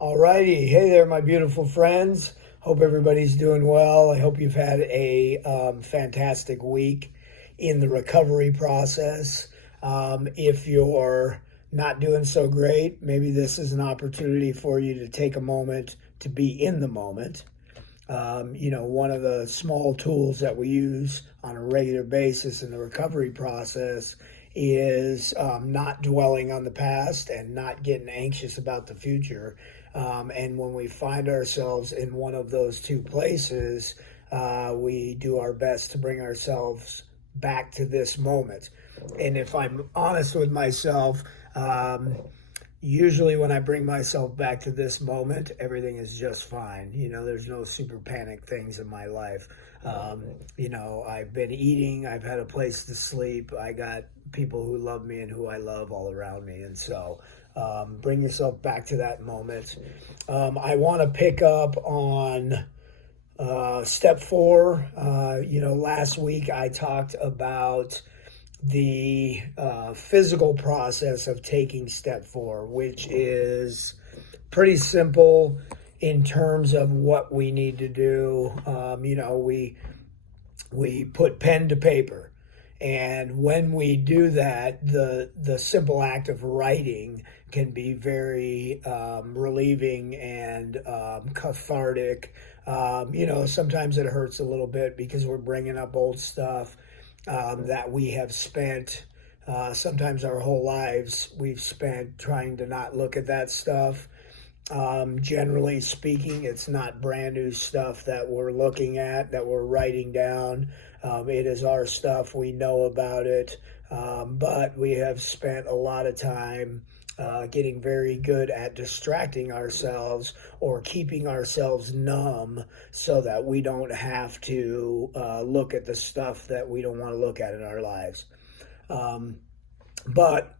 Alrighty, hey there, my beautiful friends. Hope everybody's doing well. I hope you've had a fantastic week in the recovery process. If you're not doing so great, maybe this is an opportunity for you to take a moment to be in the moment. One of the small tools that we use on a regular basis in the recovery process is not dwelling on the past and not getting anxious about the future. And when we find ourselves in one of those two places, we do our best to bring ourselves back to this moment. And if I'm honest with myself, usually when I bring myself back to this moment, everything is just fine. There's no super panic things in my life. I've been eating, I've had a place to sleep, I got people who love me and who I love all around me. And so bring yourself back to that moment. I want to pick up on step 4. Last week I talked about the physical process of taking step 4, which is pretty simple in terms of what we need to do. We put pen to paper, and when we do that, the simple act of writing can be very relieving and cathartic. Sometimes it hurts a little bit because we're bringing up old stuff that we have spent sometimes our whole lives we've spent trying to not look at that stuff. Generally speaking, it's not brand new stuff that we're looking at, that we're writing down. It is our stuff. We know about it, but we have spent a lot of time getting very good at distracting ourselves or keeping ourselves numb so that we don't have to look at the stuff that we don't want to look at in our lives. But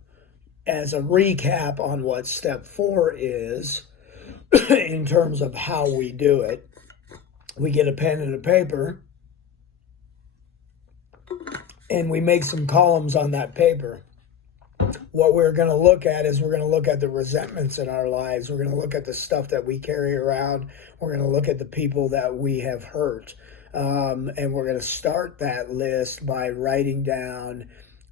as a recap on what step 4 is, in terms of how we do it, we get a pen and a paper and we make some columns on that paper. What we're going to look at is we're going to look at the resentments in our lives. We're going to look at the stuff that we carry around. We're going to look at the people that we have hurt. And we're going to start that list by writing down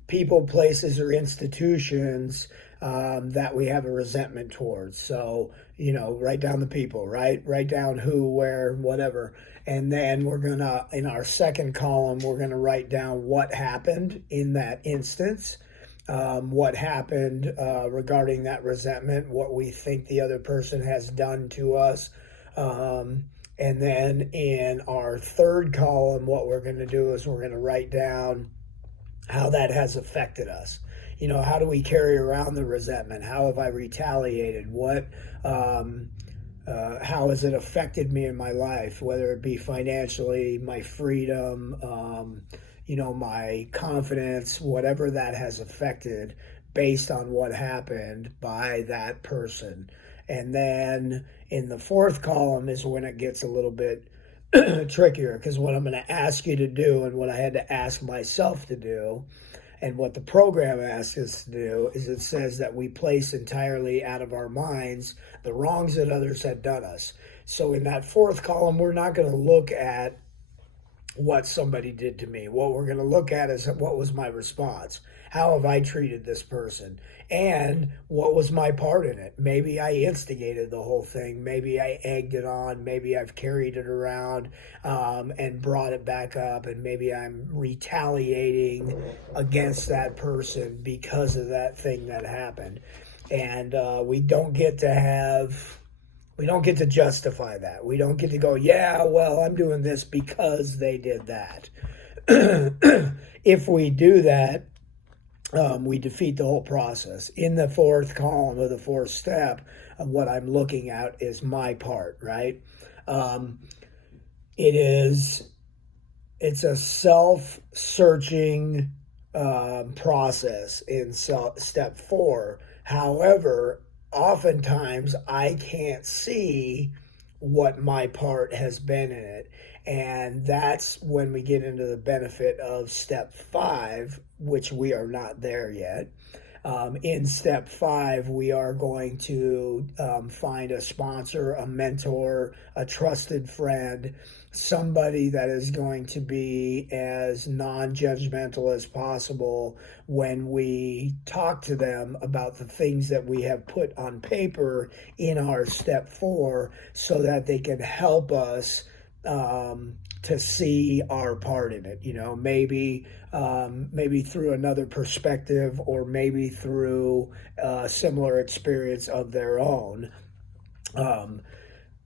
people, places, or institutions that we have a resentment towards. So, write down the people, right? Write down who, where, whatever. And then we're going to, in our second column, we're going to write down what happened in that instance. What happened regarding that resentment, what we think the other person has done to us. And then in our third column, what we're going to do is we're going to write down how that has affected us. How do we carry around the resentment? How have I retaliated? How has it affected me in my life, whether it be financially, my freedom, my confidence, whatever that has affected based on what happened by that person. And then in the fourth column is when it gets a little bit trickier, because what I'm going to ask you to do and what I had to ask myself to do and what the program asks us to do is it says that we place entirely out of our minds the wrongs that others had done us. So in that fourth column, we're not going to look at what somebody did to me. What we're going to look at is what was my response? How have I treated this person? And what was my part in it? Maybe I instigated the whole thing. Maybe I egged it on. Maybe I've carried it around and brought it back up. And maybe I'm retaliating against that person because of that thing that happened. And we don't get to justify that. We don't get to go, yeah, well, I'm doing this because they did that. If we do that, we defeat the whole process. In the fourth column of the fourth step, what I'm looking at is my part, right? It's a self-searching process in step 4. However, oftentimes I can't see what my part has been in it. And that's when we get into the benefit of step 5, which we are not there yet. In step 5, we are going to find a sponsor, a mentor, a trusted friend, somebody that is going to be as non-judgmental as possible when we talk to them about the things that we have put on paper in our step 4, so that they can help us to see our part in it. Maybe through another perspective, or maybe through a similar experience of their own.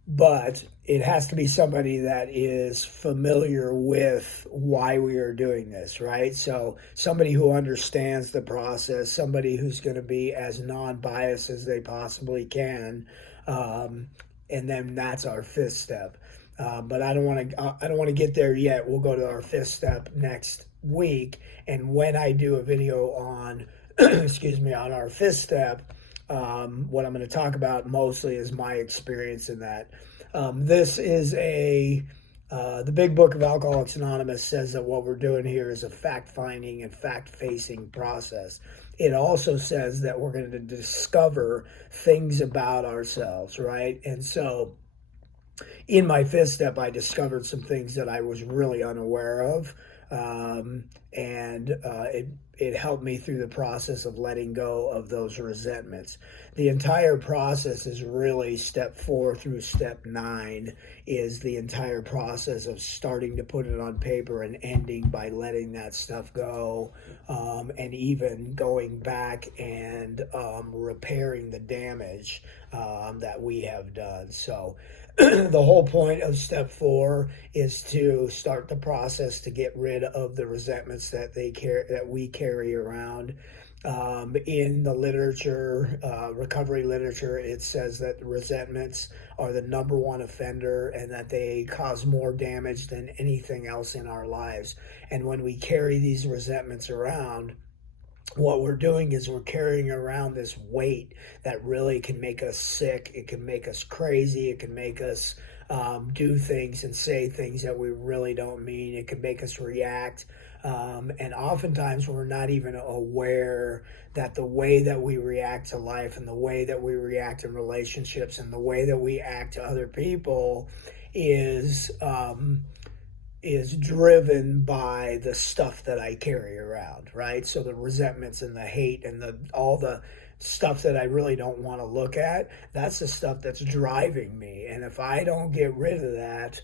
But it has to be somebody that is familiar with why we are doing this, right? So somebody who understands the process, somebody who's going to be as non-biased as they possibly can, and then that's our 5th step. But I don't want to get there yet. We'll go to our 5th step next week, and when I do a video on excuse me, on our 5th step, what I'm going to talk about mostly is my experience in that. This is the Big Book of Alcoholics Anonymous says that what we're doing here is a fact-finding and fact-facing process. It also says that we're going to discover things about ourselves, right? And so in my 5th step, I discovered some things that I was really unaware of. It helped me through the process of letting go of those resentments. The entire process is really step 4 through step 9 is the entire process of starting to put it on paper and ending by letting that stuff go, and even going back and repairing the damage that we have done. So the whole point of step 4 is to start the process to get rid of the resentments that we carry around. In the literature, recovery literature, it says that resentments are the number 1 offender, and that they cause more damage than anything else in our lives. And when we carry these resentments around, what we're doing is we're carrying around this weight that really can make us sick. It can make us crazy. It can make us do things and say things that we really don't mean. It can make us react. And oftentimes we're not even aware that the way that we react to life, and the way that we react in relationships, and the way that we act to other people is driven by the stuff that I carry around, right? So the resentments and the hate and all the stuff that I really don't want to look at, that's the stuff that's driving me. And if I don't get rid of that,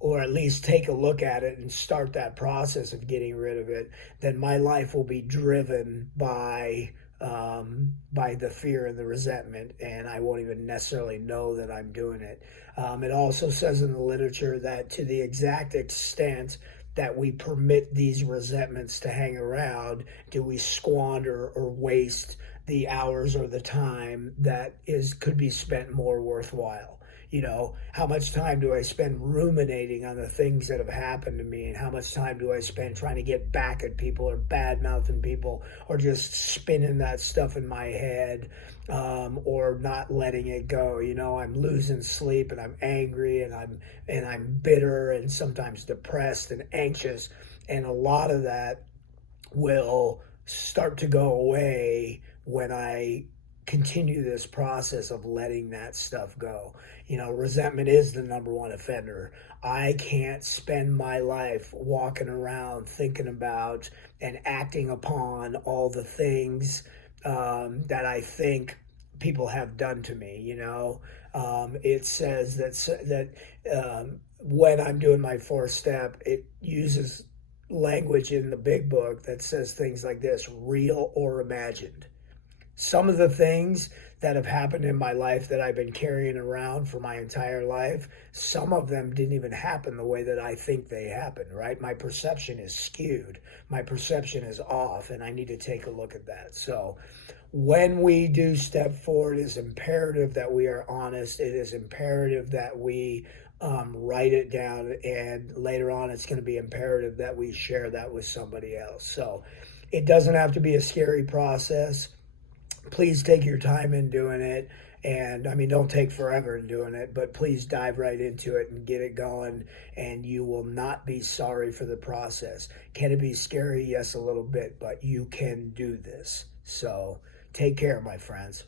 or at least take a look at it and start that process of getting rid of it, then my life will be driven by the fear and the resentment, and I won't even necessarily know that I'm doing it. It also says in the literature that to the exact extent that we permit these resentments to hang around, do we squander or waste the hours or the time that could be spent more worthwhile. How much time do I spend ruminating on the things that have happened to me, and how much time do I spend trying to get back at people, or bad-mouthing people, or just spinning that stuff in my head, or not letting it go. I'm losing sleep, and I'm angry, and I'm bitter, and sometimes depressed and anxious, and a lot of that will start to go away when I continue this process of letting that stuff go. Resentment is the number 1 offender. I can't spend my life walking around thinking about and acting upon all the things that I think people have done to me. It says that when I'm doing my 4th step, it uses language in the Big Book that says things like this: real or imagined. Some of the things that have happened in my life that I've been carrying around for my entire life, some of them didn't even happen the way that I think they happened, right? My perception is skewed. My perception is off, and I need to take a look at that. So when we do step 4, it is imperative that we are honest. It is imperative that we write it down, and later on it's going to be imperative that we share that with somebody else. So it doesn't have to be a scary process. please take your time in doing it. And I mean, don't take forever in doing it, but please dive right into it and get it going. And you will not be sorry for the process. Can it be scary? Yes, a little bit, but you can do this. So take care, my friends.